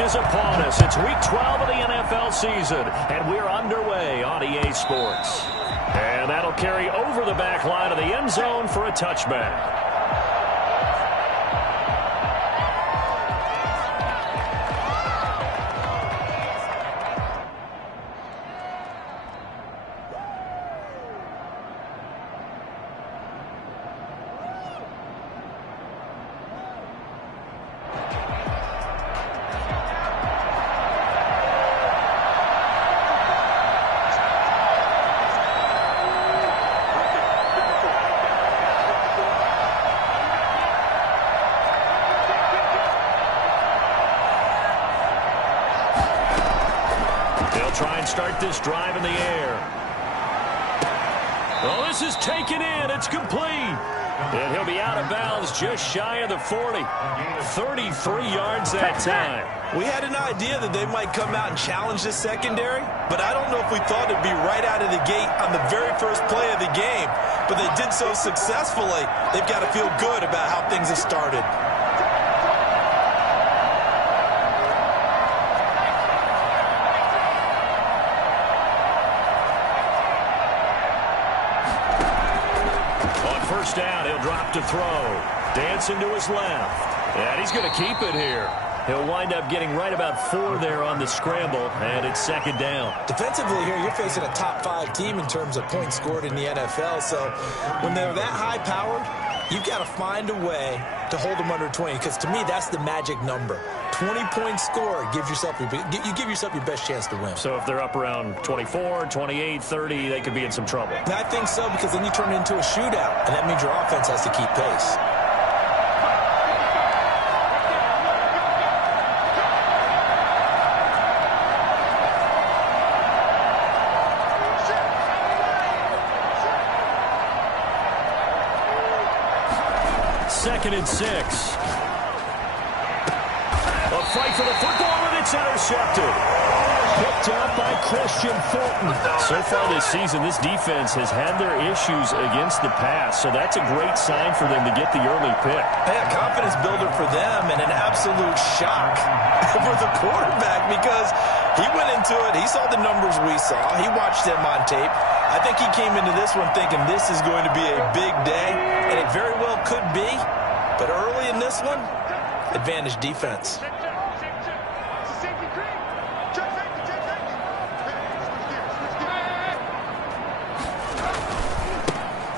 is upon us. It's Week 12 of the NFL season, and we're underway on EA Sports. And that'll carry over the back line of the end zone for a touchback. Try and start this drive in the air. Oh, this is taken in. It's complete. And he'll be out of bounds just shy of the 40. 33 yards that time. We had an idea that they might come out and challenge this secondary, but I don't know if we thought it'd be right out of the gate on the very first play of the game. But they did so successfully, they've got to feel good about how things have started. First down, he'll drop to throw. Dancing to his left. And he's going to keep it here. He'll wind up getting right about 4 there on the scramble, and it's second down. Defensively here, you're facing a top 5 team in terms of points scored in the NFL. So when they're that high-powered, you've got to find a way to hold them under 20, because to me, that's the magic number. 20 points scored, you give yourself your best chance to win. So if they're up around 24, 28, 30, they could be in some trouble. And I think so, because then you turn it into a shootout, and that means your offense has to keep pace. Second and 6. A fight for the football, and it's intercepted. Picked up by Christian Fulton. So far this season, this defense has had their issues against the pass, so that's a great sign for them to get the early pick. Hey, a confidence builder for them, and an absolute shock for the quarterback, because he went into it, he saw the numbers we saw, he watched them on tape. I think he came into this one thinking this is going to be a big day, and it very well could be. But early in this one, advantage defense.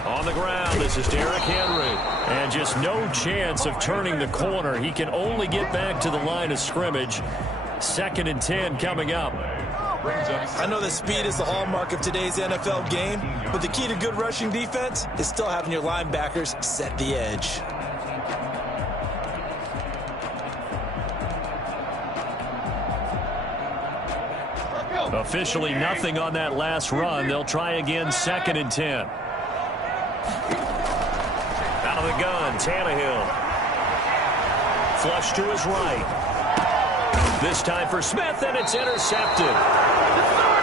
On the ground, this is Derrick Henry. And just no chance of turning the corner. He can only get back to the line of scrimmage. Second and 10 coming up. I know that speed is the hallmark of today's NFL game, but the key to good rushing defense is still having your linebackers set the edge. Officially nothing on that last run. They'll try again, second and 10. Out of the gun, Tannehill. Flush to his right. This time for Smith, and it's intercepted.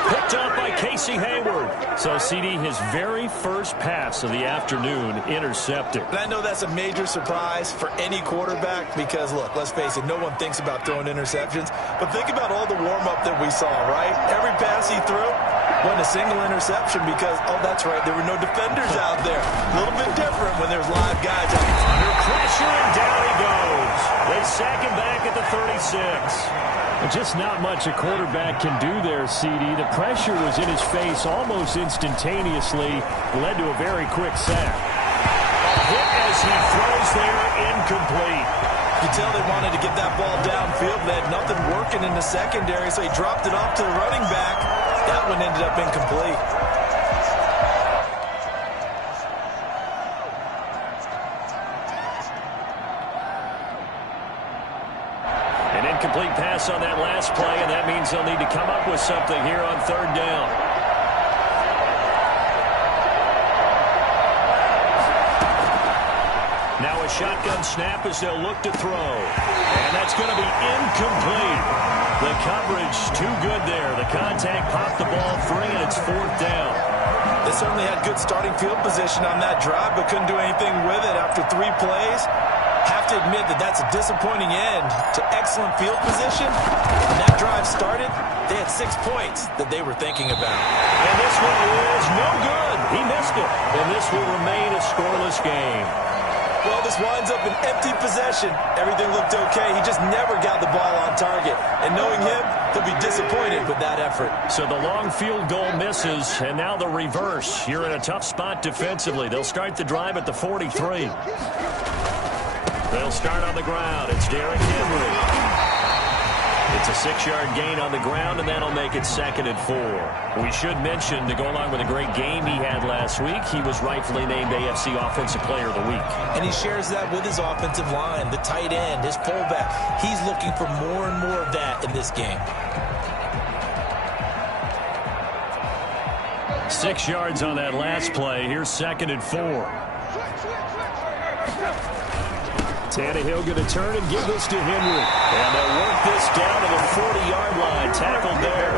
Picked up by Casey Hayward. So, CD, his very first pass of the afternoon intercepted. And I know that's a major surprise for any quarterback because, look, let's face it, no one thinks about throwing interceptions. But think about all the warm-up that we saw, right? Every pass he threw wasn't a single interception because, oh, that's right, there were no defenders out there. A little bit different when there's live guys out there. Under pressure, and down he goes. They sack him back at the 36. Just not much a quarterback can do there, CD. The pressure was in his face almost instantaneously, led to a very quick sack. A hit as he throws there, incomplete. You could tell they wanted to get that ball downfield. They had nothing working in the secondary, so he dropped it off to the running back. That one ended up incomplete. Incomplete pass on that last play, and that means they'll need to come up with something here on third down. Now a shotgun snap as they'll look to throw. And that's going to be incomplete. The coverage too good there. The contact popped the ball free, and it's fourth down. They certainly had good starting field position on that drive, but couldn't do anything with it after 3 plays. Have to admit that that's a disappointing end to excellent field position. When that drive started, they had 6 points that they were thinking about. And this one is no good. He missed it. And this will remain a scoreless game. Well, this winds up an empty possession. Everything looked okay. He just never got the ball on target. And knowing him, he'll be disappointed with that effort. So the long field goal misses, and now the reverse. You're in a tough spot defensively. They'll start the drive at the 43. They'll start on the ground. It's Derrick Henry. It's a 6-yard gain on the ground, and that'll make it 2nd and 4. We should mention, to go along with a great game he had last week, he was rightfully named AFC Offensive Player of the Week. And he shares that with his offensive line, the tight end, his fullback. He's looking for more and more of that in this game. 6 yards on that last play. Here's 2nd and 4. Tannehill going to turn and give this to Henry. And they'll work this down to the 40-yard line. Tackled there.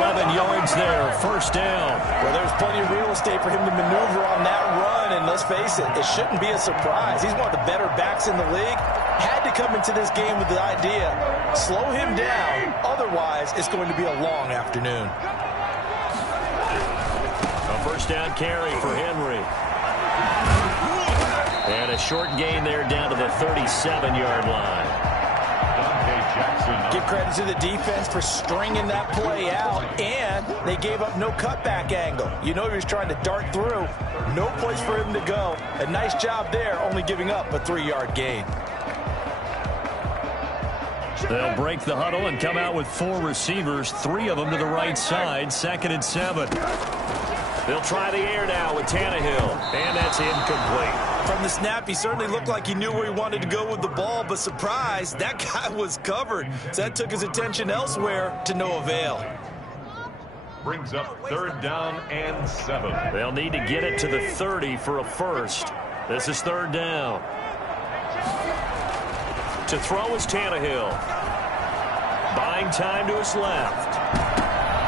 11 yards there. First down. Well, there's plenty of real estate for him to maneuver on that run. And let's face it, it shouldn't be a surprise. He's one of the better backs in the league. Had to come into this game with the idea, slow him down. Otherwise, it's going to be a long afternoon. A first down carry for Henry. And a short gain there down to the 37-yard line. Give credit to the defense for stringing that play out, and they gave up no cutback angle. You know he was trying to dart through. No place for him to go. A nice job there, only giving up a 3-yard gain. They'll break the huddle and come out with 4 receivers, 3 of them to the right side, 2nd and 7. They'll try the air now with Tannehill, and that's incomplete. From the snap, he certainly looked like he knew where he wanted to go with the ball, but surprise, that guy was covered. So that took his attention elsewhere to no avail. Brings up 3rd down and 7. They'll need to get it to the 30 for a first. This is 3rd down. To throw is Tannehill. Buying time to his left.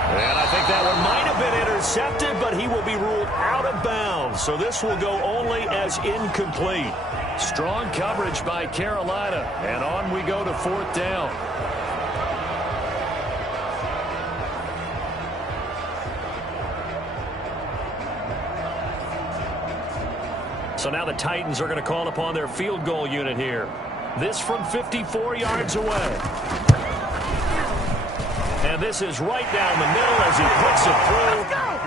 And I think that one might have been intercepted, but he will be ruled out of bounds. So this will go only as incomplete. Strong coverage by Carolina. And on we go to 4th down. So now the Titans are going to call upon their field goal unit here. This from 54 yards away. And this is right down the middle as he puts it through.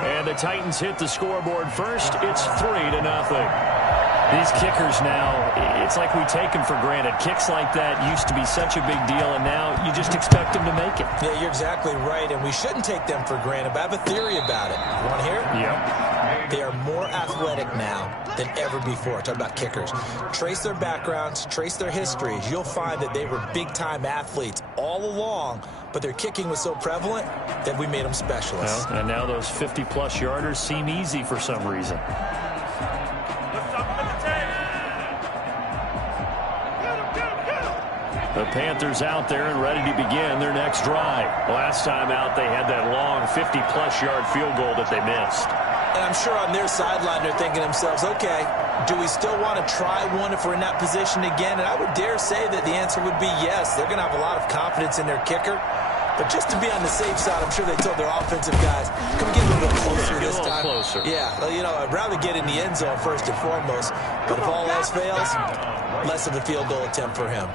And the Titans hit the scoreboard first. It's 3-0. These kickers now, it's like we take them for granted. Kicks like that used to be such a big deal, and now you just expect them to make it. Yeah, you're exactly right, and we shouldn't take them for granted, but I have a theory about it. You want to hear it? Yep. They are more athletic now than ever before. Talk about kickers. Trace their backgrounds, trace their histories. You'll find that they were big-time athletes all along, but their kicking was so prevalent that we made them specialists. Well, and now those 50-plus yarders seem easy for some reason. The Panthers out there and ready to begin their next drive. Last time out, they had that long 50-plus yard field goal that they missed. And I'm sure on their sideline they're thinking to themselves, okay, do we still want to try one if we're in that position again? And I would dare say that the answer would be yes. They're going to have a lot of confidence in their kicker. But just to be on the safe side, I'm sure they told their offensive guys, come get a little bit closer this time. Closer. Yeah, you know, I'd rather get in the end zone first and foremost. But if all else fails, less of a field goal attempt for him.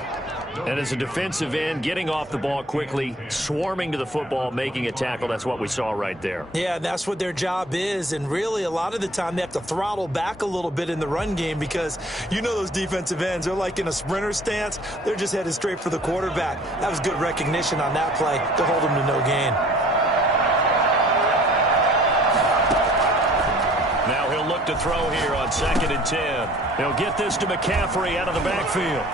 And as a defensive end, getting off the ball quickly, swarming to the football, making a tackle, that's what we saw right there. Yeah, that's what their job is. And really, a lot of the time, they have to throttle back a little bit in the run game because you know those defensive ends, they're like in a sprinter stance. They're just headed straight for the quarterback. That was good recognition on that play to hold them to no gain. Now he'll look to throw here on 2nd and 10. He'll get this to McCaffrey out of the backfield.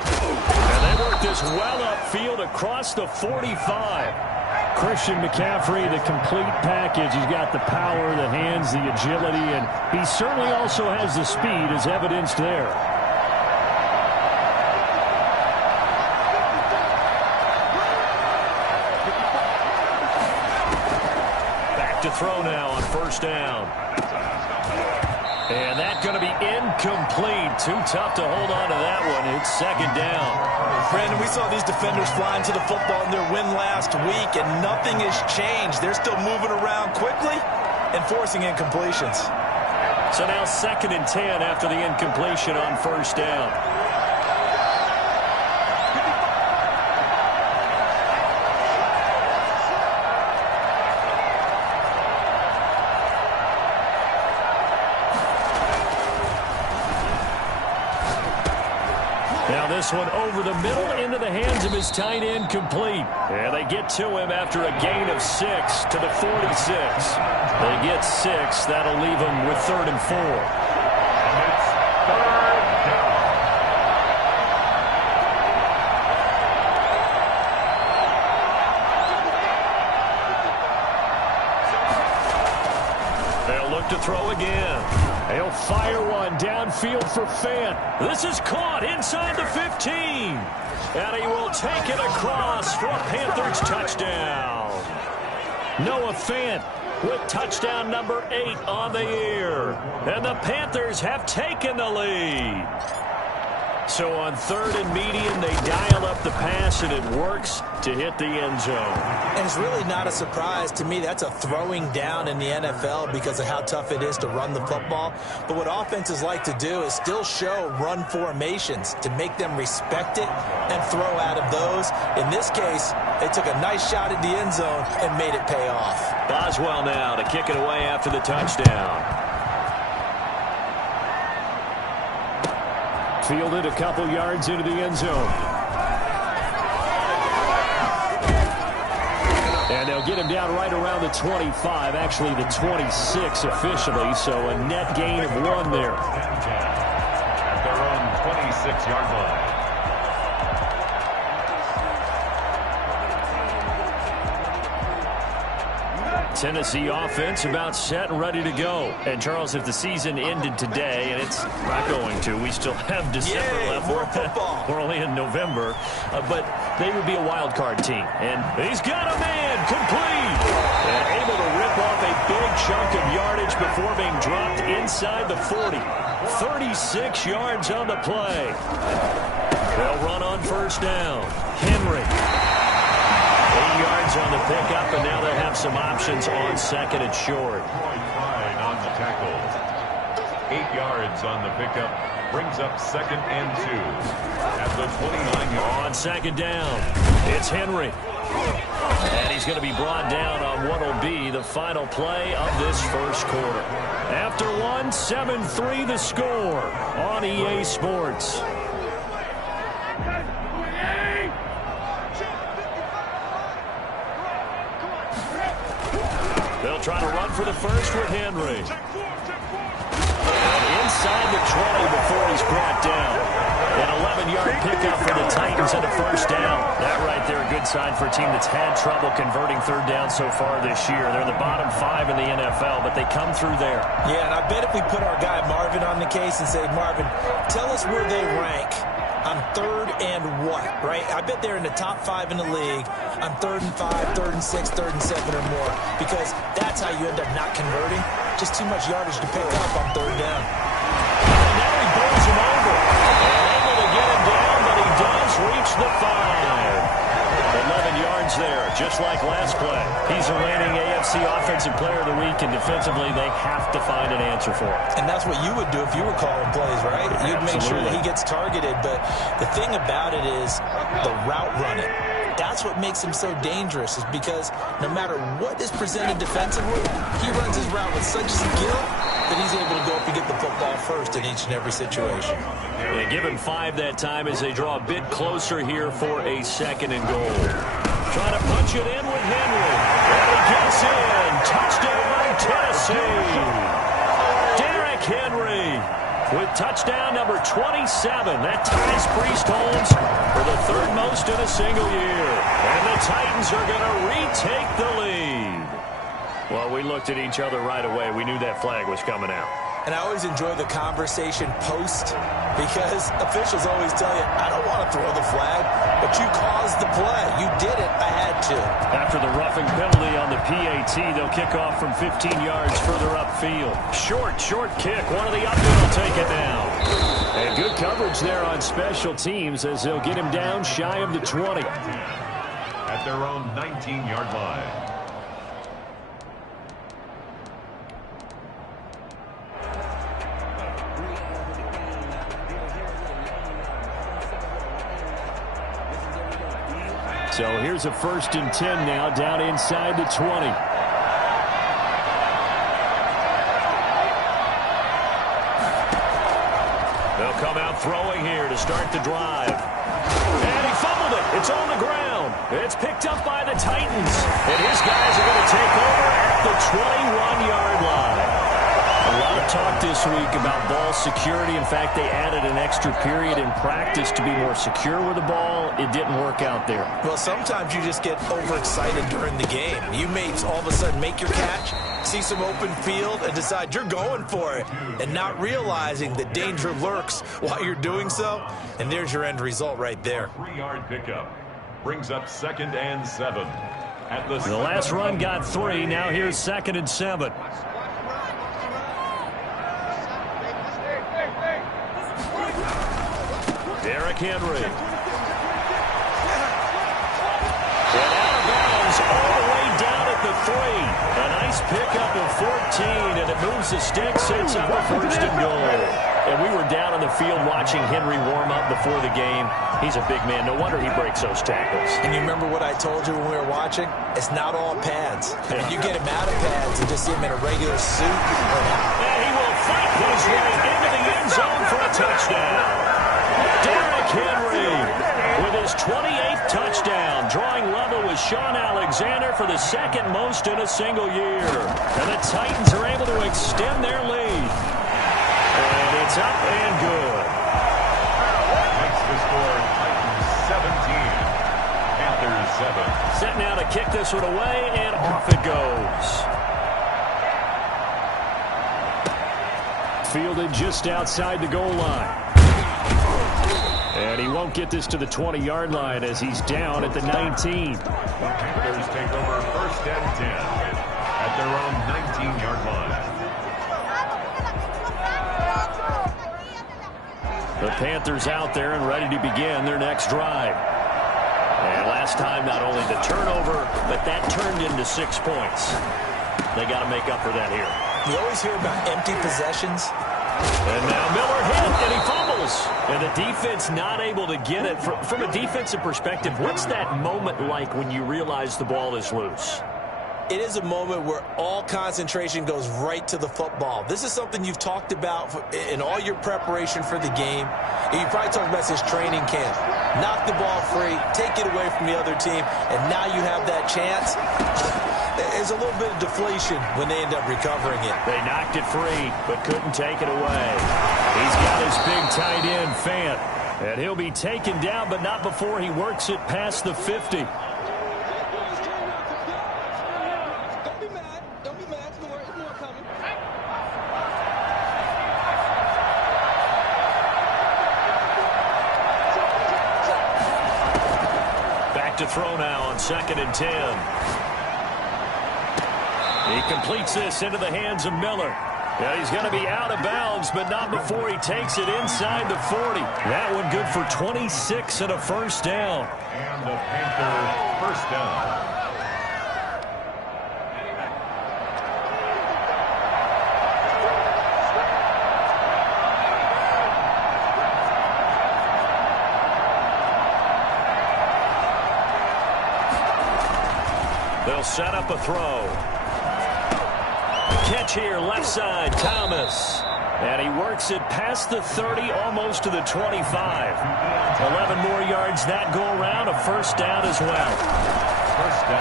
And they work this well upfield across the 45. Christian McCaffrey, the complete package. He's got the power, the hands, the agility, and he certainly also has the speed as evidenced there. Back to throw now on 1st down. And that's going to be incomplete. Too tough to hold on to that one. It's second down. Brandon, we saw these defenders flying to the football in their win last week, and nothing has changed. They're still moving around quickly and forcing incompletions. So now 2nd and 10 after the incompletion on first down. Now this one over the middle into the hands of his tight end, complete. And they get to him after a gain of 6 to the 46. They get 6. That'll leave them with 3rd and 4. And it's 3rd down. They'll look to throw again. He'll fire one downfield for Fant. This is caught inside the 15. And he will take it across for a Panthers touchdown. Noah Fant with touchdown number 8 on the year. And the Panthers have taken the lead. So on 3rd and medium, they dial up the pass, and it works to hit the end zone. And it's really not a surprise to me. That's a throwing down in the NFL because of how tough it is to run the football. But what offenses like to do is still show run formations to make them respect it and throw out of those. In this case, they took a nice shot at the end zone and made it pay off. Boswell now to kick it away after the touchdown. Fielded a couple yards into the end zone. And they'll get him down right around the 25, actually the 26 officially, so a net gain of 1 there. At their own 26-yard line. Tennessee offense about set and ready to go. And, Charles, if the season ended today, and it's not going to, we still have December left. More football. We're only in November. But they would be a wild card team. And he's got a man complete. And able to rip off a big chunk of yardage before being dropped inside the 40. 36 yards on the play. They'll run on first down. Henry. 8 yards on the pickup, and now they'll have some options on 2nd and short. Fine on the tackle. 8 yards on the pickup. Brings up 2nd and 2 at the 29-yard. On 2nd down, it's Henry. And he's going to be brought down on what will be the final play of this first quarter. After 1, 7-3 the score on EA Sports. They'll try to run for the first with Henry. And inside the 20 before he's brought down. An 11-yard pickup for the Titans and a first down. That right there, a good sign for a team that's had trouble converting 3rd down so far this year. They're in the bottom 5 in the NFL, but they come through there. Yeah, and I bet if we put our guy Marvin on the case and say, Marvin, tell us where they rank on 3rd and what, right? I bet they're in the top 5 in the league on 3rd and 5, 3rd and 6, 3rd and 7 or more, because that's how you end up not converting. Just too much yardage to pick up on 3rd down. And now he bowls him over. Able to get him down, but he does reach the 5. 11 yards there, just like last play. He's the reigning AFC Offensive Player of the Week, and defensively they have to find an answer for it. And that's what you would do if you were calling plays, right? You'd make sure that he gets targeted. But the thing about it is the route running. That's what makes him so dangerous, is because no matter what is presented defensively, he runs his route with such skill that he's able to go up and get the football first in each and every situation. Yeah, give him 5 that time as they draw a bit closer here for a 2nd and goal. Trying to punch it in with Henry. And he gets in. Touchdown, Tennessee. Derrick Henry with touchdown number 27. That ties Priest Holmes for the 3rd most in a single year. And the Titans are going to retake the lead. Well, we looked at each other right away. We knew that flag was coming out. And I always enjoy the conversation post because officials always tell you, I don't want to throw the flag, but you caused the play. You did it. I had to. After the roughing penalty on the PAT, they'll kick off from 15 yards further upfield. Short kick. One of the up will take it now. And good coverage there on special teams as they'll get him down shy of the 20. At their own 19-yard line. So here's a 1st and 10 now, down inside the 20. They'll come out throwing here to start the drive. And he fumbled it. It's on the ground. It's picked up by the Titans. And his guys are going to take over at the 21-yard line. A lot of talk this week about ball security. In fact, they added an extra period in practice to be more secure with the ball. It didn't work out there. Well, sometimes you just get overexcited during the game. You may all of a sudden make your catch, see some open field, and decide you're going for it, and not realizing that danger lurks while you're doing so. And there's your end result right there. 3-yard pickup brings up 2nd and 7. At the last run got 3. Now here's 2nd and 7. Derrick Henry. And out of bounds all the way down at the 3. A nice pickup of 14, and it moves the sticks. Sets up a 1st and goal. And we were down on the field watching Henry warm up before the game. He's a big man. No wonder he breaks those tackles. And you remember what I told you when we were watching? It's not all pads. I mean, you get him out of pads and just see him in a regular suit. And he will fight his way into the end zone for a touchdown. Derrick Henry with his 28th touchdown, drawing level with Sean Alexander for the 2nd most in a single year. And the Titans are able to extend their lead. And it's up and good. Makes the score Titans 17, Panthers 7. Set now to kick this one away, and off it goes. Fielded just outside the goal line. And he won't get this to the 20-yard line as he's down at the 19. The Panthers take over 1st and 10 at their own 19-yard line. The Panthers out there and ready to begin their next drive. And last time, not only the turnover, but that turned into 6 points. They got to make up for that here. You always hear about empty possessions. And now Miller hit, and he fumbles. And the defense not able to get it. From a defensive perspective, what's that moment like when you realize the ball is loose? It is a moment where all concentration goes right to the football. This is something you've talked about in all your preparation for the game. You probably talked about since training camp. Knock the ball free, take it away from the other team, and now you have that chance. There's a little bit of deflation when they end up recovering it. They knocked it free, but couldn't take it away. He's got his big tight end, Fant, and he'll be taken down, but not before he works it past the 50. Back to throw now on 2nd and 10. He completes this into the hands of Miller. Yeah, he's going to be out of bounds, but not before he takes it inside the 40. That one good for 26 and a 1st down. And the Panthers 1st down. They'll set up a throw. Catch here, left side, Thomas. And he works it past the 30, almost to the 25. 11 more yards that go around, a 1st down as well.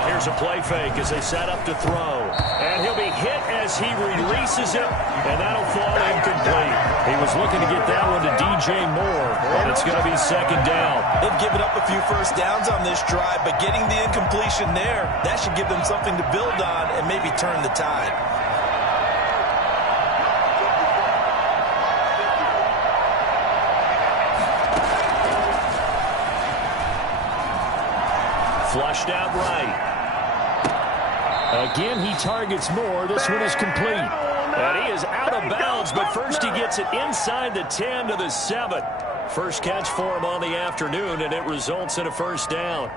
Here's a play fake as they set up to throw. And he'll be hit as he releases it, and that'll fall incomplete. He was looking to get that one to DJ Moore, and it's going to be 2nd down. They've given up a few 1st downs on this drive, but getting the incompletion there, that should give them something to build on and maybe turn the tide. Flushed out right. Again, he targets more. This one is complete. And he is out of bounds, but first he gets it inside the 10 to the 7. First catch for him on the afternoon, and it results in a first down.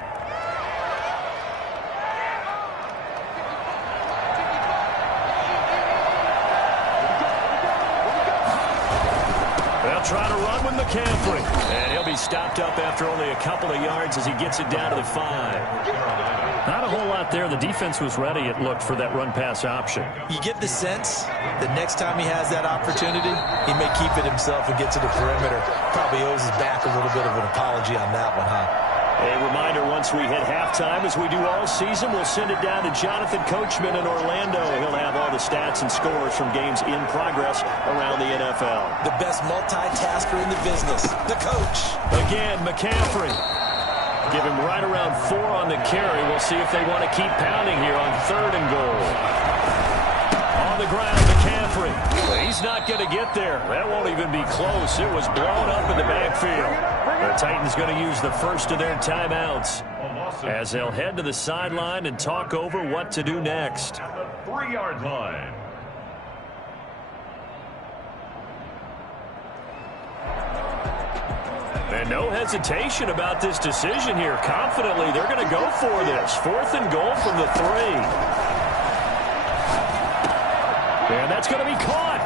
They'll try to run with McCaffrey. And he'll be stopped up after only a couple of yards as he gets it down to the 5. Not a whole lot there. The defense was ready, it looked, for that run-pass option. You get the sense that next time he has that opportunity, he may keep it himself and get to the perimeter. Probably owes his back a little bit of an apology on that one, huh? A reminder, once we hit halftime, as we do all season, we'll send it down to Jonathan Coachman in Orlando. He'll have all the stats and scores from games in progress around the NFL. The best multitasker in the business, the coach. Again, McCaffrey. Give him right around 4 on the carry. We'll see if they want to keep pounding here on 3rd and goal. On the ground, McCaffrey. He's not going to get there. That won't even be close. It was blown up in the backfield. The Titans going to use the first of their timeouts as they'll head to the sideline and talk over what to do next. At the 3-yard line. And no hesitation about this decision here. Confidently, they're going to go for this. 4th and goal from the 3. And that's going to be caught.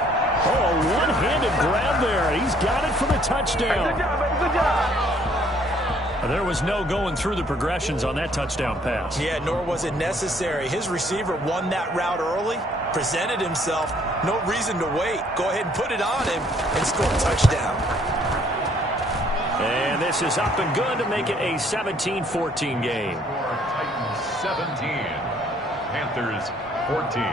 Oh, a one-handed grab there. He's got it for the touchdown. Good job, baby. Good job. There was no going through the progressions on that touchdown pass. Yeah, nor was it necessary. His receiver won that route early, presented himself. No reason to wait. Go ahead and put it on him and score a touchdown. And this is up and good to make it a 17-14 game. Titans 17, Panthers 14.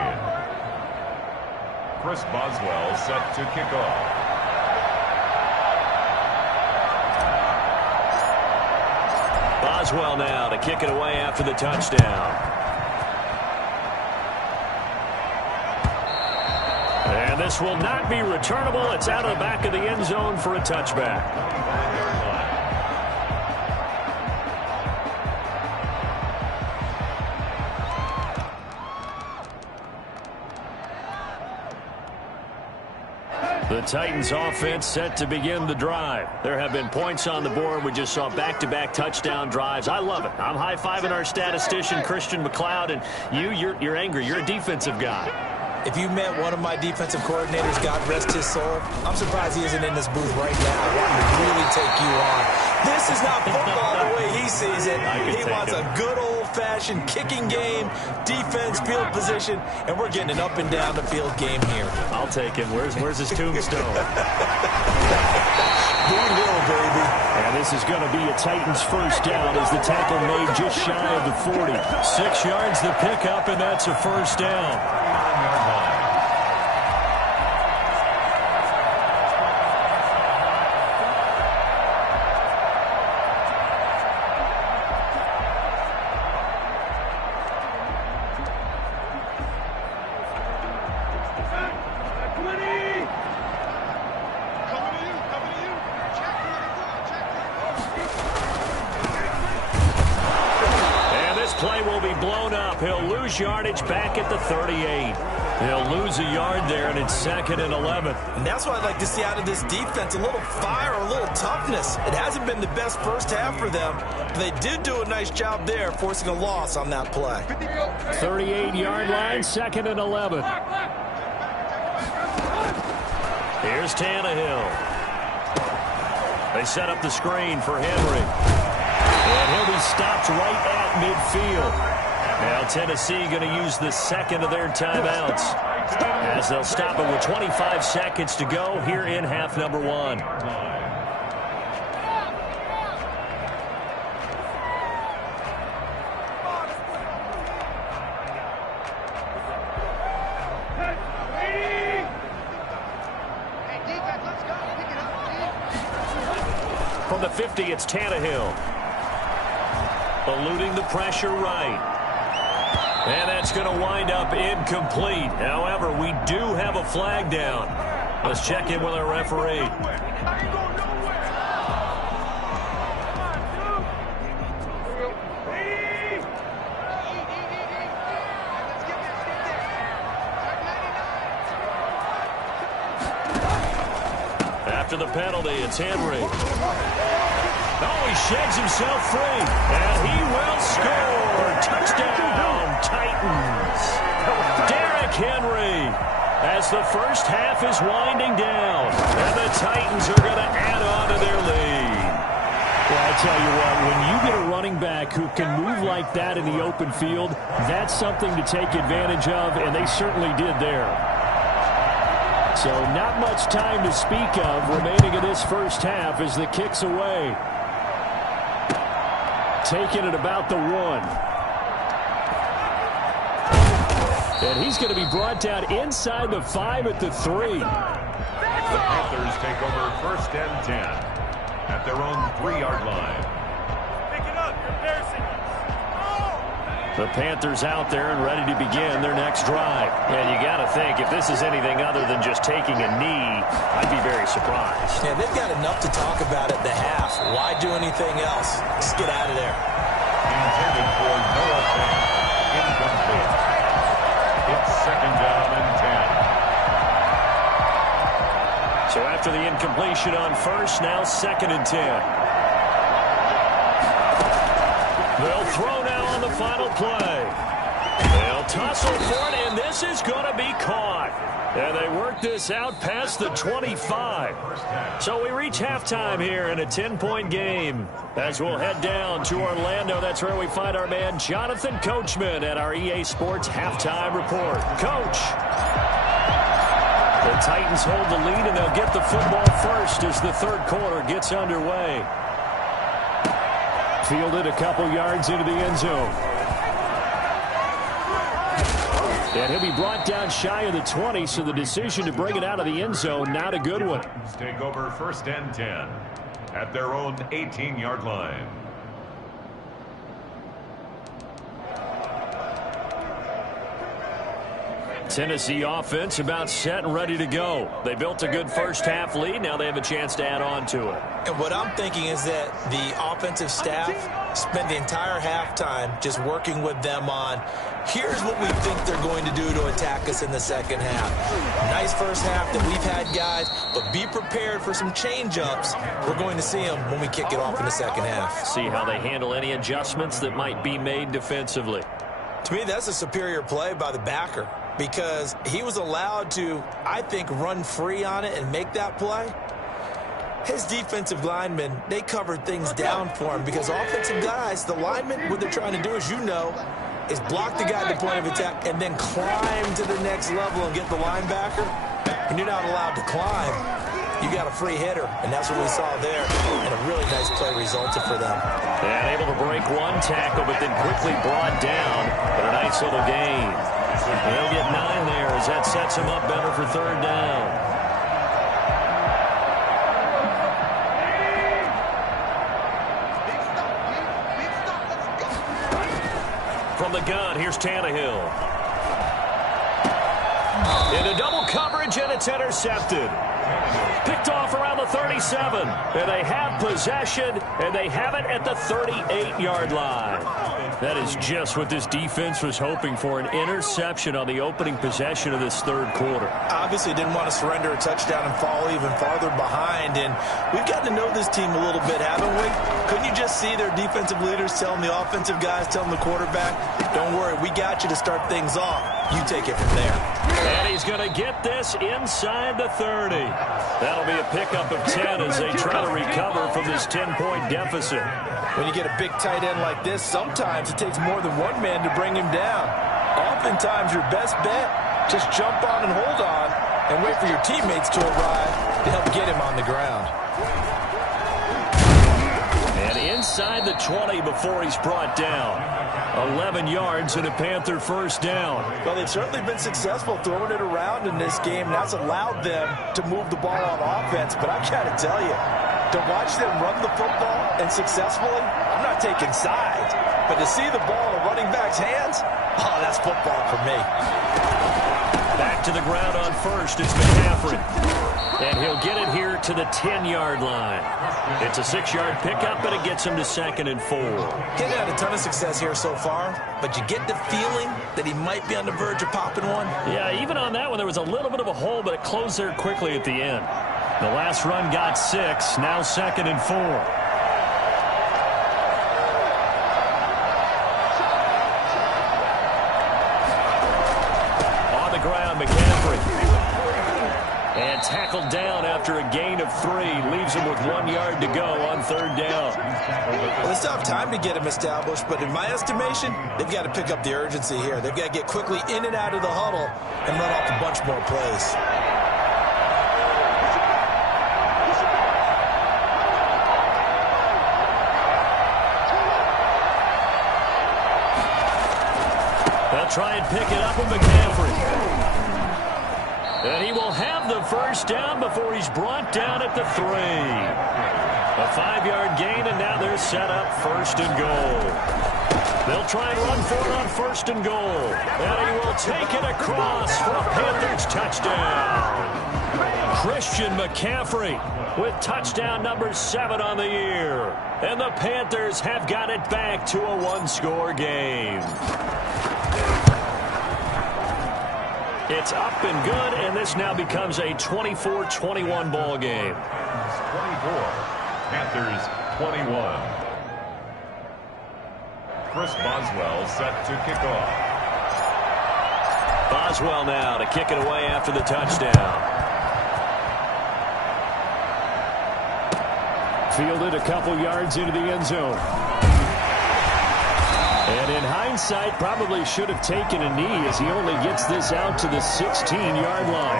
Chris Boswell set to kick off. Boswell now to kick it away after the touchdown. And this will not be returnable. It's out of the back of the end zone for a touchback. The Titans offense set to begin the drive. There have been points on the board. We just saw back-to-back touchdown drives. I love it. I'm high-fiving our statistician, Christian McLeod, and you're angry. You're a defensive guy. If you met one of my defensive coordinators, God rest his soul, I'm surprised he isn't in this booth right now wanting to really take you on. This is not football the way he sees it. He wants a good old-fashioned kicking game, defense, field position, and we're getting an up-and-down-the-field game here. I'll take him. Where's his tombstone? Boot Hill, baby. And this is going to be a Titans first down as the tackle made just shy of the 40. 6 yards the pickup, and that's a first down. Yardage back at the 38. They'll lose a yard there, and it's 2nd and 11. And that's what I'd like to see out of this defense, a little fire, a little toughness. It hasn't been the best first half for them, but they did do a nice job there, forcing a loss on that play. 38-yard line, 2nd and 11. Here's Tannehill. They set up the screen for Henry. And he'll be stopped right at midfield. Now Tennessee going to use the second of their timeouts as they'll stop it with 25 seconds to go here in half number 1. From the 50, it's Tannehill. Eluding the pressure right. And that's going to wind up incomplete. However, we do have a flag down. Let's check in with our referee. After the penalty, it's Henry. Oh, he sheds himself free, and he will score. Touchdown, Titans. Derrick Henry, as the first half is winding down, and the Titans are going to add on to their lead. Well, I tell you what, when you get a running back who can move like that in the open field, that's something to take advantage of, and they certainly did there. So not much time to speak of remaining in this first half as the kick's away. Taking it about the 1. And he's going to be brought down inside the 5 at the 3. The Panthers take over 1st and 10 at their own 3-yard line. Pick it up. You're embarrassing us. The Panthers out there and ready to begin their next drive. And you got to think, if this is anything other than just taking a knee, I'd be very surprised. Yeah, they've got enough to talk about at the half. Why do anything else? Just get out of there. Intended for Noah Fant. Incomplete. It's 2nd down and 10. So after the incompletion on first, now 2nd and 10. They'll throw now on the final play. They'll tussle for it, and this is going to be caught. And they work this out past the 25. So we reach halftime here in a 10-point game. As we'll head down to Orlando, that's where we find our man Jonathan Coachman at our EA Sports Halftime Report. Coach. The Titans hold the lead, and they'll get the football first as the third quarter gets underway. Fielded a couple yards into the end zone. And he'll be brought down shy of the 20, so the decision to bring it out of the end zone, not a good one. Take over 1st and 10 at their own 18-yard line. Tennessee offense about set and ready to go. They built a good first half lead. Now they have a chance to add on to it. And what I'm thinking is that the offensive staff spent the entire halftime just working with them on, here's what we think they're going to do to attack us in the second half. Nice first half that we've had, guys, but be prepared for some change-ups. We're going to see them when we kick it off in the second half. See how they handle any adjustments that might be made defensively. To me, that's a superior play by the backer, because he was allowed to, I think, run free on it and make that play. His defensive linemen, they covered things down for him, because offensive guys, the linemen, what they're trying to do, as you know, is block the guy at the point of attack and then climb to the next level and get the linebacker. When you're not allowed to climb, you got a free hitter, and that's what we saw there, and a really nice play resulted for them. And able to break one tackle, but then quickly brought down, but a nice little gain. They'll get 9 there as that sets him up better for 3rd down. From the gun, here's Tannehill. Into double coverage, and it's intercepted. Picked off around the 37. And they have possession, and they have it at the 38-yard line. That is just what this defense was hoping for, an interception on the opening possession of this third quarter. Obviously didn't want to surrender a touchdown and fall even farther behind, and we've gotten to know this team a little bit, haven't we? Couldn't you just see their defensive leaders telling the offensive guys, telling the quarterback, don't worry, we got you to start things off. You take it from there. And he's going to get this inside the 30. That'll be a pickup of 10 as they try to recover from this 10-point deficit. When you get a big tight end like this, sometimes it takes more than one man to bring him down. Oftentimes, your best bet, just jump on and hold on and wait for your teammates to arrive to help get him on the ground. And inside the 20 before he's brought down. 11 yards and a Panther first down. Well, they've certainly been successful throwing it around in this game. That's allowed them to move the ball on offense. But I've got to tell you, to watch them run the football and successfully, I'm not taking sides. But to see the ball in a running back's hands, oh, that's football for me. Back to the ground on first is McCaffrey. And he'll get it here to the 10-yard line. It's a 6-yard pickup, but it gets him to 2nd and 4. He's had a ton of success here so far, but you get the feeling that he might be on the verge of popping one. Yeah, even on that one, there was a little bit of a hole, but it closed there quickly at the end. The last run got 6. Now 2nd and 4. On the ground, McCaffrey. And tackled down after a gain of 3. Leaves him with 1 yard to go on 3rd down. Well, they still have time to get him established, but in my estimation, they've got to pick up the urgency here. They've got to get quickly in and out of the huddle and run off a bunch more plays. They'll try and pick it up with McCaffrey. And he will have the 1st down before he's brought down at the 3. A 5-yard gain, and now they're set up 1st and goal. They'll try and run for it on 1st and goal. And he will take it across for a Panthers touchdown. Christian McCaffrey with touchdown number 7 on the year. And the Panthers have got it back to a 1-score game. It's up and good, and this now becomes a 24-21 ball game. 24, Panthers 21. Chris Boswell set to kick off. Boswell now to kick it away after the touchdown. Fielded a couple yards into the end zone. And in hindsight, probably should have taken a knee as he only gets this out to the 16-yard line.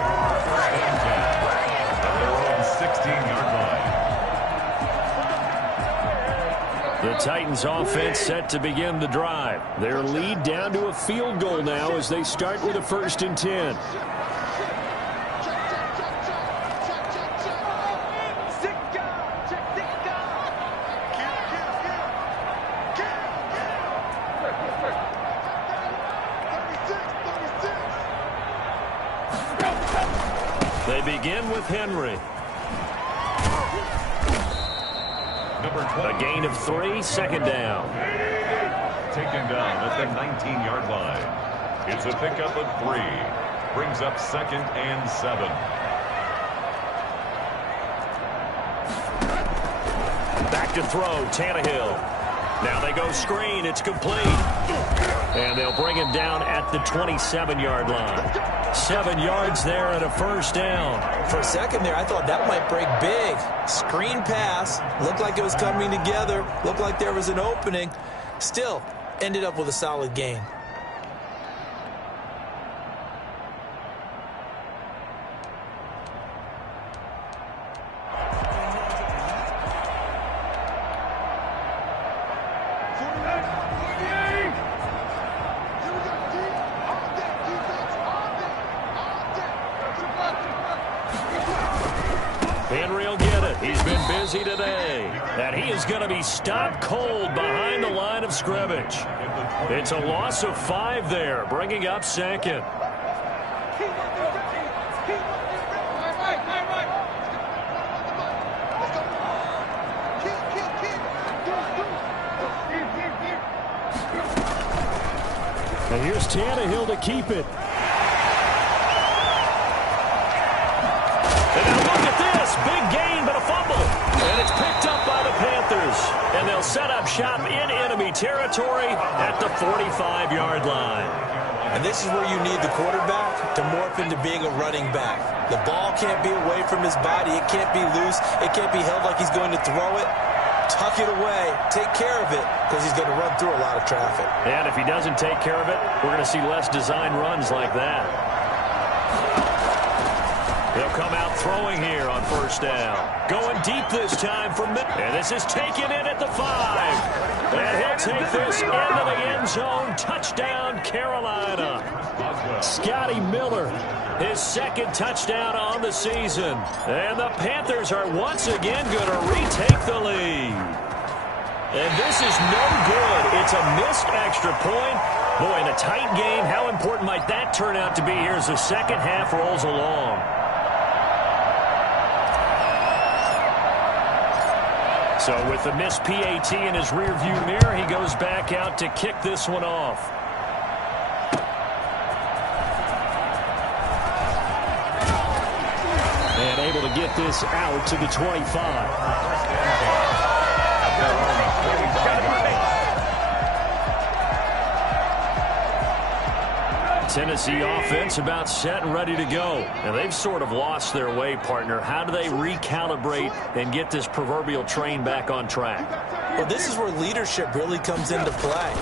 At their own 16-yard line. The Titans offense set to begin the drive. Their lead down to a field goal now as they start with a 1st and 10. They begin with Henry. Number 20. A gain of 3, 2nd down. Taken down at the 19-yard line. It's a pickup of 3. Brings up 2nd and 7. Back to throw, Tannehill. Now they go screen, it's complete. And they'll bring him down at the 27-yard line. 7 yards there and a 1st down. For a second there, I thought that might break big. Screen pass. Looked like it was coming together. Looked like there was an opening. Still, ended up with a solid gain. Henry will get it. He's been busy today. And he is going to be stopped cold behind the line of scrimmage. It's a loss of 5 there, bringing up 2nd. And here's Tannehill to keep it. And now look at this. Big gain, but a fumble. And it's picked up by the Panthers. And they'll set up shop in enemy territory at the 45-yard line. And this is where you need the quarterback to morph into being a running back. The ball can't be away from his body. It can't be loose. It can't be held like he's going to throw it. Tuck it away. Take care of it because he's going to run through a lot of traffic. And if he doesn't take care of it, we're going to see less design runs like that. They'll come out throwing here on 1st down. Going deep this time from mid. And this is taken in at the 5. And he'll take this into the end zone. Touchdown, Carolina. Scotty Miller, his 2nd touchdown on the season. And the Panthers are once again going to retake the lead. And this is no good. It's a missed extra point. Boy, in a tight game, how important might that turn out to be here as the second half rolls along? So with the missed PAT in his rearview mirror, he goes back out to kick this one off. And able to get this out to the 25. Tennessee offense about set and ready to go. And they've sort of lost their way, partner. How do they recalibrate and get this proverbial train back on track? Well, this is where leadership really comes into play.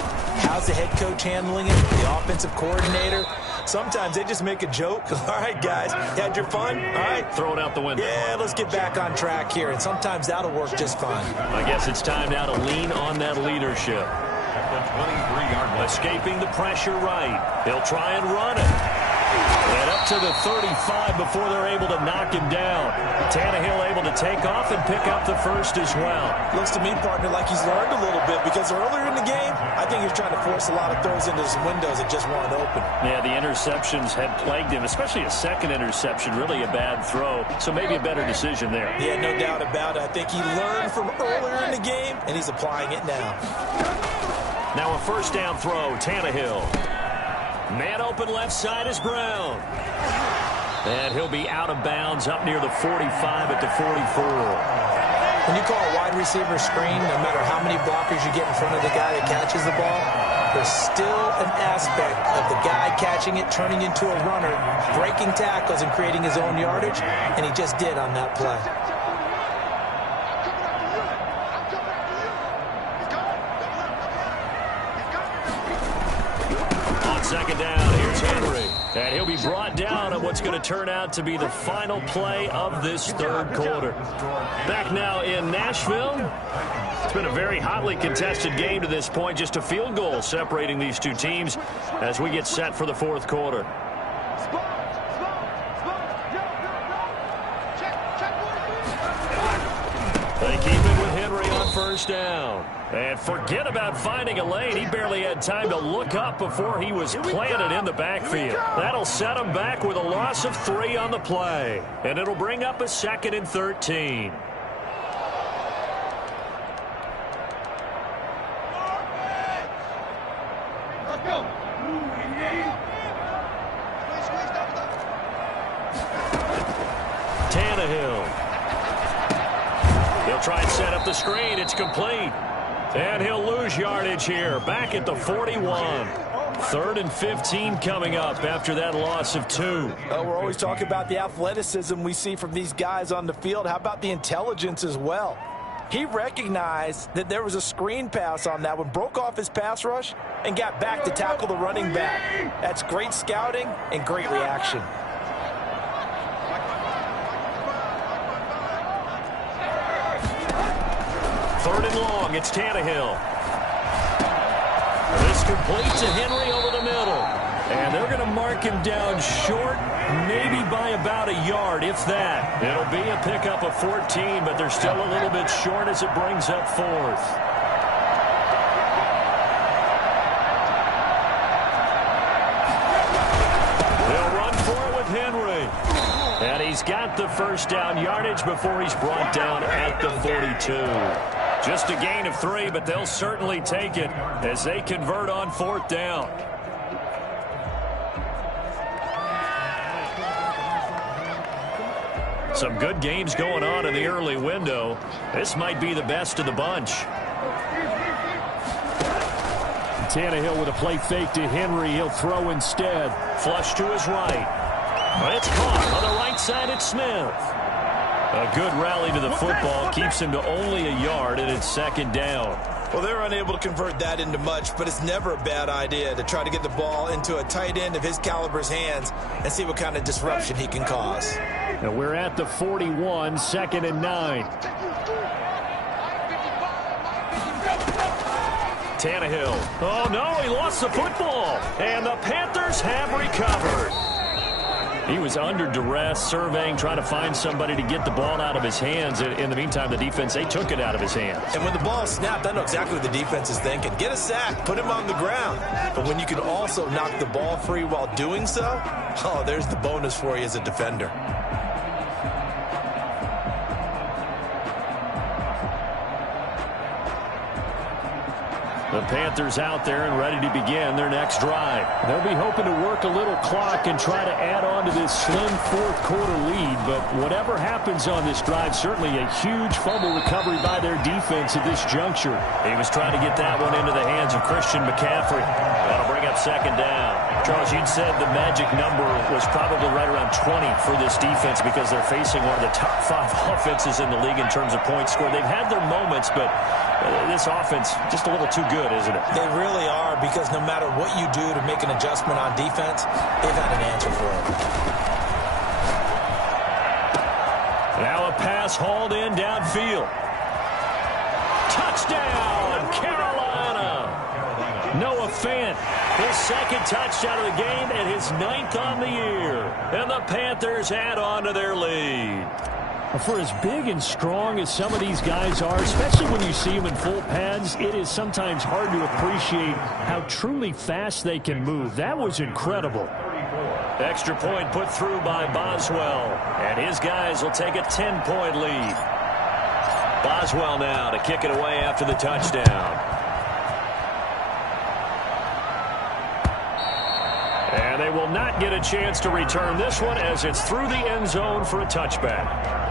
How's the head coach handling it? The offensive coordinator? Sometimes they just make a joke. All right, guys, you had your fun? All right. Throw it out the window. Yeah, let's get back on track here. And sometimes that'll work just fine. I guess it's time now to lean on that leadership. At the 23-yard line. Escaping the pressure right. They'll try and run it. And up to the 35 before they're able to knock him down. Tannehill able to take off and pick up the first as well. Looks to me, partner, like he's learned a little bit because earlier in the game, I think he was trying to force a lot of throws into some windows that just weren't open. Yeah, the interceptions had plagued him, especially a second interception, really a bad throw. So maybe a better decision there. Yeah, no doubt about it. I think he learned from earlier in the game, and he's applying it now. Now a first down throw, Tannehill. Man open left side is Brown. And he'll be out of bounds up near the 45 at the 44. When you call a wide receiver screen, no matter how many blockers you get in front of the guy that catches the ball, there's still an aspect of the guy catching it, turning into a runner, breaking tackles and creating his own yardage, and he just did on that play. Second down, here's Henry. And he'll be brought down on what's going to turn out to be the final play of this third quarter. Back now in Nashville. It's been a very hotly contested game to this point. Just a field goal separating these two teams as we get set for the fourth quarter. They keep it with Henry on first down. And forget about finding a lane. He barely had time to look up before he was planted in the backfield. That'll set him back with a loss of 3 on the play. And it'll bring up a 2nd and 13. Let's go. Tannehill. They'll try and set up the screen. It's complete. And he'll lose yardage here. Back at the 41. 3rd and 15 coming up after that loss of 2. We're always talking about the athleticism we see from these guys on the field. How about the intelligence as well? He recognized that there was a screen pass on that one, broke off his pass rush, and got back to tackle the running back. That's great scouting and great reaction. Third and long, it's Tannehill. This complete to Henry over the middle. And they're going to mark him down short, maybe by about a yard, if that. It'll be a pickup of 14, but they're still a little bit short as it brings up 4th. They'll run for it with Henry. And he's got the first down yardage before he's brought down at the 42. Just a gain of 3, but they'll certainly take it as they convert on 4th down. Some good games going on in the early window. This might be the best of the bunch. Tannehill with a play fake to Henry. He'll throw instead. Flush to his right. But it's caught on the right side. It's Smith. A good rally to the football keeps him to only a yard, and it's 2nd down. Well, they're unable to convert that into much, but it's never a bad idea to try to get the ball into a tight end of his caliber's hands and see what kind of disruption he can cause. And we're at the 41, 2nd and 9. Tannehill. Oh, no, he lost the football. And the Panthers have recovered. He was under duress, surveying, trying to find somebody to get the ball out of his hands. In the meantime, the defense, they took it out of his hands. And when the ball snapped, I know exactly what the defense is thinking. Get a sack, put him on the ground. But when you can also knock the ball free while doing so, oh, there's the bonus for you as a defender. The Panthers out there and ready to begin their next drive. They'll be hoping to work a little clock and try to add on to this slim fourth-quarter lead. But whatever happens on this drive, certainly a huge fumble recovery by their defense at this juncture. He was trying to get that one into the hands of Christian McCaffrey. That'll bring up second down. Charles, you'd said the magic number was probably right around 20 for this defense because they're facing one of the top 5 offenses in the league in terms of points scored. They've had their moments, but this offense just a little too good, isn't it? They really are, because no matter what you do to make an adjustment on defense, they've had an answer for it. Now a pass hauled in downfield. Touchdown, Carolina! Noah Fant, his second touchdown of the game and his 9th on the year. And the Panthers add on to their lead. For as big and strong as some of these guys are, especially when you see them in full pads, it is sometimes hard to appreciate how truly fast they can move. That was incredible. Extra point put through by Boswell. And his guys will take a 10-point lead. Boswell now to kick it away after the touchdown. And they will not get a chance to return this one as it's through the end zone for a touchback.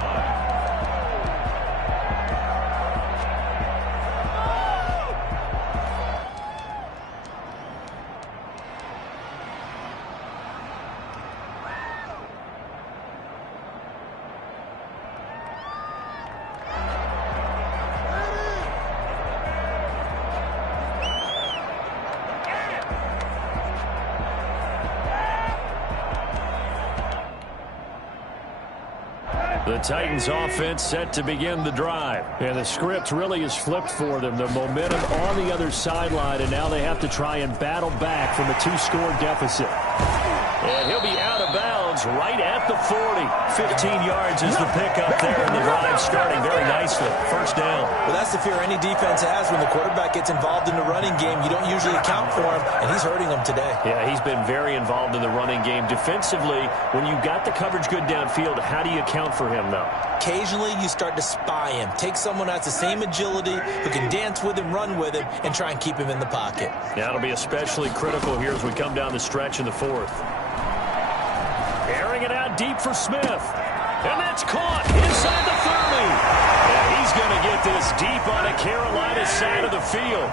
The Titans offense set to begin the drive. And the script really is flipped for them. The momentum on the other sideline, and now they have to try and battle back from a 2-score deficit. And he'll be out of bounds right at the 40. 15 yards is the pickup there, and the drive starting very nicely. First down. Well, that's the fear any defense has when the quarterback gets involved in the running game. You don't usually account for him, and he's hurting them today. Yeah, he's been very involved in the running game. Defensively, when you got the coverage good downfield, how do you account for him, though? Occasionally, you start to spy him. Take someone who has the same agility, who can dance with him, run with him, and try and keep him in the pocket. That'll be especially critical here as we come down the stretch in the fourth. Airing it out deep for Smith. And that's caught inside the 30. And he's going to get this deep on the Carolina side of the field.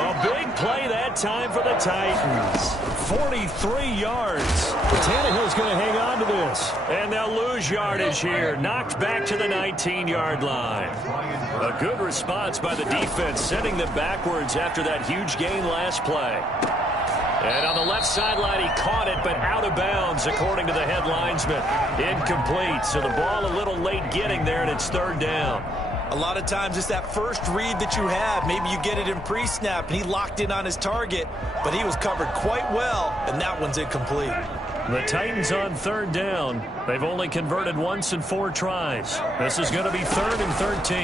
A big play that time for the Titans. 43 yards. Tannehill's going to hang on to this. And they'll lose yardage here. Knocked back to the 19-yard line. A good response by the defense, sending them backwards after that huge gain last play. And on the left sideline, he caught it, but out of bounds, according to the head linesman. Incomplete, so the ball a little late getting there, and it's third down. A lot of times it's that first read that you have. Maybe you get it in pre-snap, and he locked in on his target, but he was covered quite well, and that one's incomplete. The Titans on third down. They've only converted once in 4 tries. This is going to be 3rd and 13.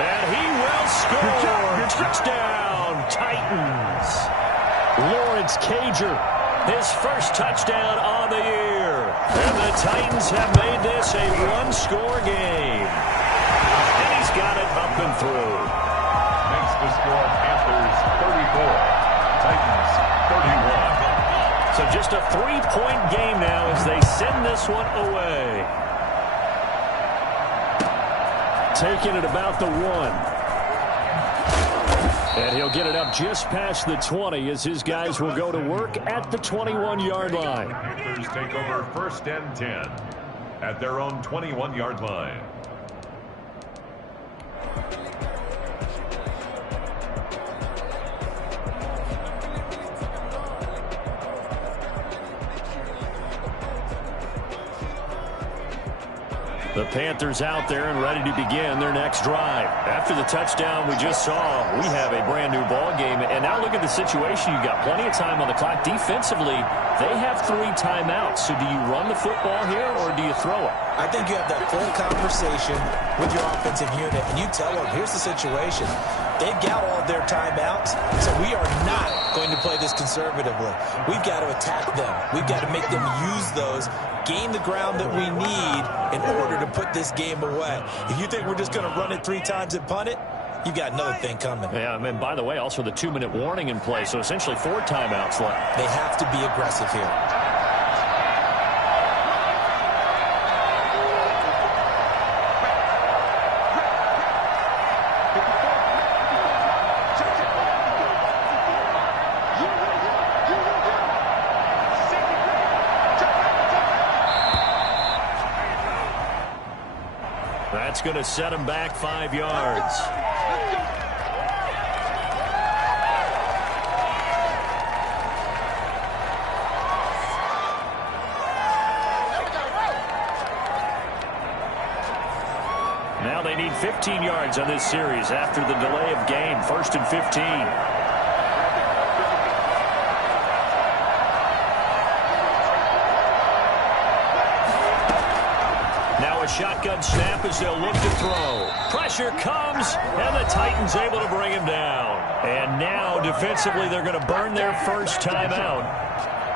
And he will score. Touchdown, Titans. Lawrence Cager, his first touchdown on the year. And the Titans have made this a 1-score game. And he's got it up and through. Makes the score Panthers 34, Titans 31. So just a 3-point game now as they send this one away. Taking it about the 1. And he'll get it up just past the 20 as his guys will go to work at the 21-yard line. Panthers take over 1st and 10 at their own 21-yard line. The Panthers out there and ready to begin their next drive. After the touchdown we just saw, we have a brand new ball game. And now look at the situation. You've got plenty of time on the clock. Defensively, They have 3 timeouts. So do you run the football here or do you throw it? I think you have that full conversation with your offensive unit, and you tell them, here's the situation. They've got all of their timeouts, so we are not going to play this conservatively. We've got to attack them. We've got to make them use those, gain the ground that we need in order to put this game away. If you think we're just going to run it 3 times and punt it, you've got another thing coming. Yeah, and by the way, also the 2-minute warning in play, so essentially 4 timeouts left. They have to be aggressive here. That's going to set him back 5 yards. Now they need 15 yards on this series after the delay of game. 1st and 15. Now a shotgun snap as they'll look to throw. Pressure comes, and the Titans able to bring him down. And now defensively they're going to burn their first timeout.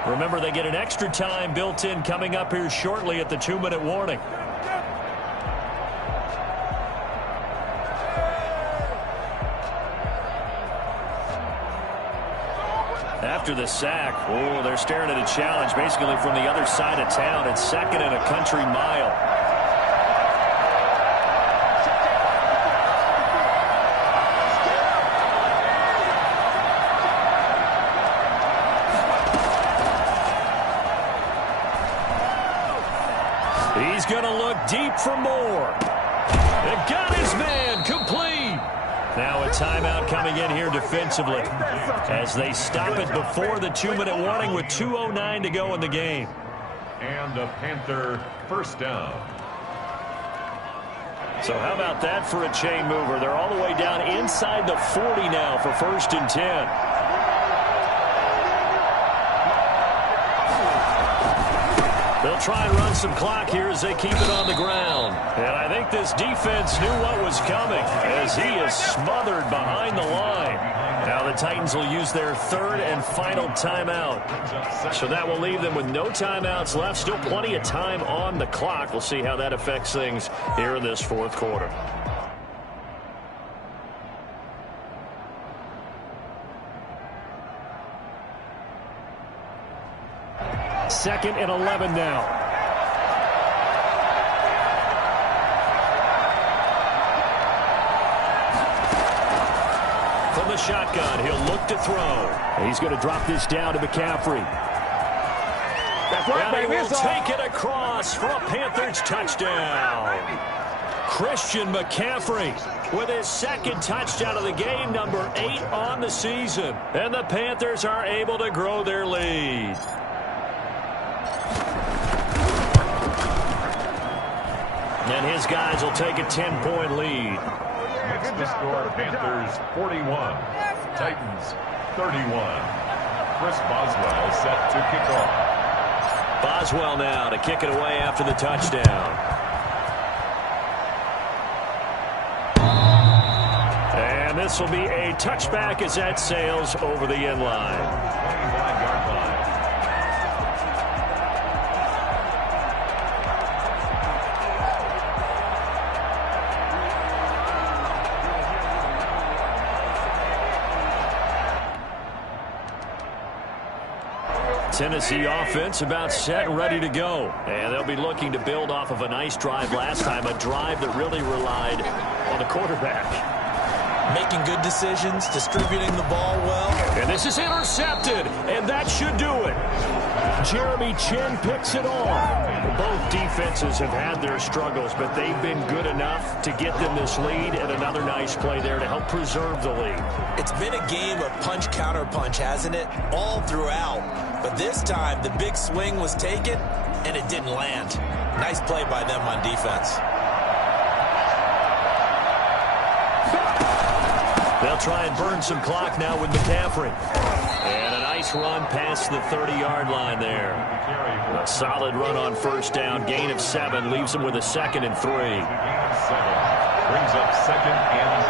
Remember, they get an extra time built in coming up here shortly at the 2-minute warning. After the sack, oh, they're staring at a challenge basically from the other side of town. It's 2nd and a country mile. He's going to look deep for more. And got his man complete. Now a timeout coming in here defensively as they stop it before the 2-minute warning with 2:09 to go in the game. And a Panther first down. So how about that for a chain mover? They're all the way down inside the 40 now for 1st and 10. They'll try and run some clock here as they keep it on the ground. And I think this defense knew what was coming as he is smothered behind the line. Now the Titans will use their 3rd and final timeout. So that will leave them with no timeouts left. Still plenty of time on the clock. We'll see how that affects things here in this 4th quarter. Second and 11 now. From the shotgun, he'll look to throw. He's going to drop this down to McCaffrey. That's right, and he baby. will take it across for a Panthers touchdown. Christian McCaffrey with his 2nd touchdown of the game, number 8 on the season. And the Panthers are able to grow their lead. And his guys will take a 10-point lead. Makes the score Panthers 41, Titans 31. Chris Boswell set to kick off. Boswell now to kick it away after the touchdown. And this will be a touchback as that sails over the end line. 25-yard line. Tennessee offense about set and ready to go. And they'll be looking to build off of a nice drive last time, a drive that really relied on the quarterback. Making good decisions, distributing the ball well. And this is intercepted, and that should do it. Jeremy Chin picks it off. Both defenses have had their struggles, but they've been good enough to get them this lead, and another nice play there to help preserve the lead. It's been a game of punch-counter-punch, hasn't it? All throughout. But this time, the big swing was taken, and it didn't land. Nice play by them on defense. They'll try and burn some clock now with McCaffrey. And a nice Nice run past the 30-yard line there. A solid run on first down. Gain of 7 leaves them with a 2nd and 3. Gain of 7 brings up 2nd and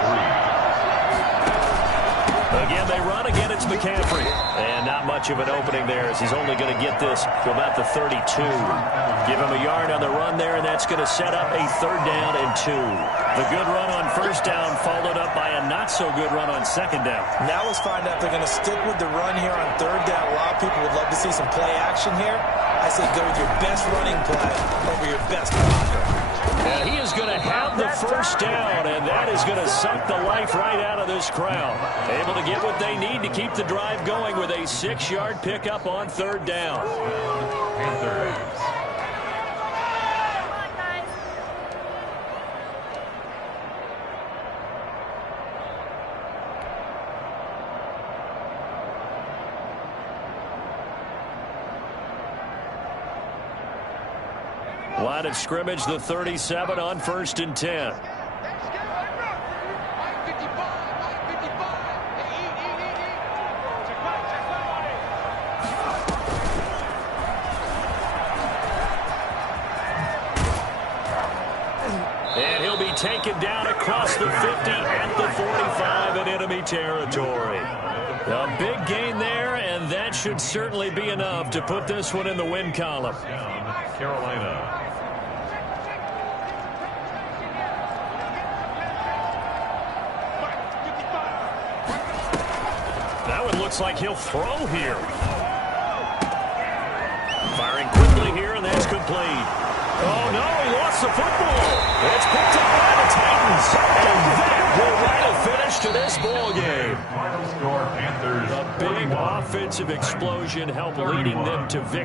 3. Again, they run. Again, it's McCaffrey. And not much of an opening there as he's only going to get this to about the 32. Give him a yard on the run there, and that's going to set up a 3rd down and 2. The good run on first down followed up by a not-so-good run on 2nd down. Now let's find out if they're going to stick with the run here on 3rd down. A lot of people would love to see some play action here. I say go with your best running play over your best blocker. And he is going to have the first down, and that is going to suck the life right out of this crowd. Able to get what they need to keep the drive going with a 6-yard pickup on 3rd down. Panthers. Line of scrimmage, the 37 on 1st and 10. And he'll be taken down across the 50 at the 45 in enemy territory. A big gain there, and that should certainly be enough to put this one in the win column. Carolina. That one looks like he'll throw here. Firing quickly here, and that's complete. Oh, no, he lost the football. It's picked up by the Titans. And that will write a finish to this ball game. Final score, Panthers. A big offensive explosion helped leading them to victory.